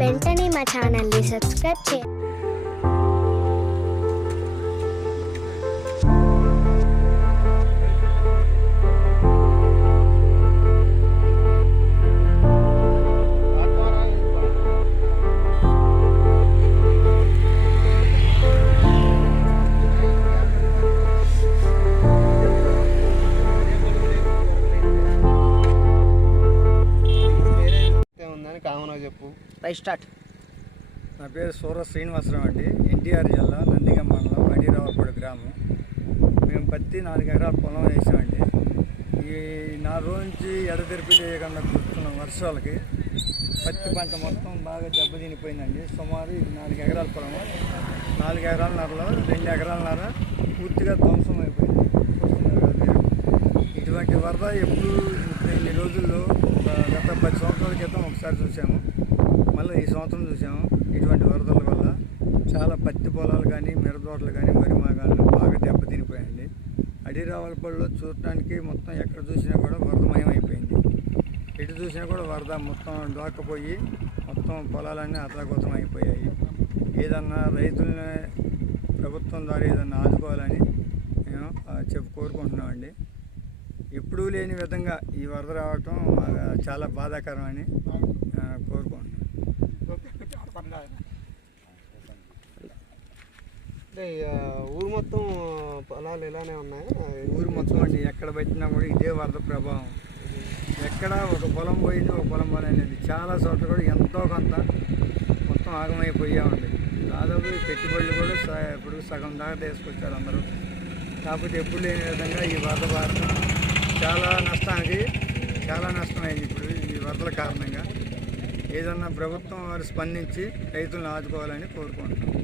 వెంటనే మా ఛానల్ని సబ్స్క్రైబ్ చేయండి. చెప్పు. స్టార్ట్. నా పేరు సూర శ్రీనివాసరావు అండి. ఎన్టీఆర్ జిల్లా నందిగం మండలం అడిరావపూడి గ్రామం. మేము పత్తి 4 ఎకరాల పొలం వేసామండి. ఈ 4 రోజుల నుంచి ఎడతెరిపి లేకుండా కురుస్తున్న వర్షాలకి పత్తి పంట మొత్తం బాగా దెబ్బతినిపోయిందండి. సుమారు ఇది 4 ఎకరాల పొలము. 4 ఎకరాలన్నరలో 2 ఎకరాలన్నర పూర్తిగా ధ్వంసం అయిపోయింది. ఇటువంటి వరద ఎప్పుడు ఇన్ని రోజుల్లో గత 10 సంవత్సరాల క్రితం ఒకసారి చూసాము, మళ్ళీ ఈ సంవత్సరం చూసాము. ఇటువంటి వరదల వల్ల చాలా పత్తి పొలాలు కానీ మిరప తోటలు కానీ వరి మాగాళ్ళు బాగా దెబ్బతినిపోయాయండి. అడిరావలపల్లిలో చూడటానికి మొత్తం ఎక్కడ చూసినా కూడా వరదమయం అయిపోయింది. ఎటు చూసినా కూడా వరద మొత్తం దోక్కపోయి మొత్తం పొలాలన్నీ అతలాకుతలం అయిపోయాయి. ఏదన్నా రైతుల్ని ప్రభుత్వం ద్వారా ఏదన్నా ఆదుకోవాలని మేము కోరుకుంటున్నామండి. ఎప్పుడూ లేని విధంగా ఈ వరద రావటం చాలా బాధాకరం అని కోరుకుంటున్నాం. ఊరు మొత్తం పొలాలు ఇలానే ఉన్నాయి. ఊరు మొత్తం అండి ఎక్కడ పెట్టినా కూడా ఇదే వరద ప్రభావం. ఎక్కడ ఒక పొలం పోయింది, ఒక పొలం పోలేదు. చాలా చోట్ల కూడా ఎంతో కొంత మొత్తం ఆగమైపోయామండి. దాదాపు పెట్టుబడులు కూడా ఇప్పుడు సగం దాకా తీసుకొచ్చారు అందరూ. కాకపోతే ఎప్పుడు లేని విధంగా ఈ వరద బారిన చాలా నష్టమైంది. ఇప్పుడు ఈ వరదల కారణంగా ఏదన్నా ప్రభుత్వం వారు స్పందించి రైతులను ఆదుకోవాలని కోరుకుంటున్నాం.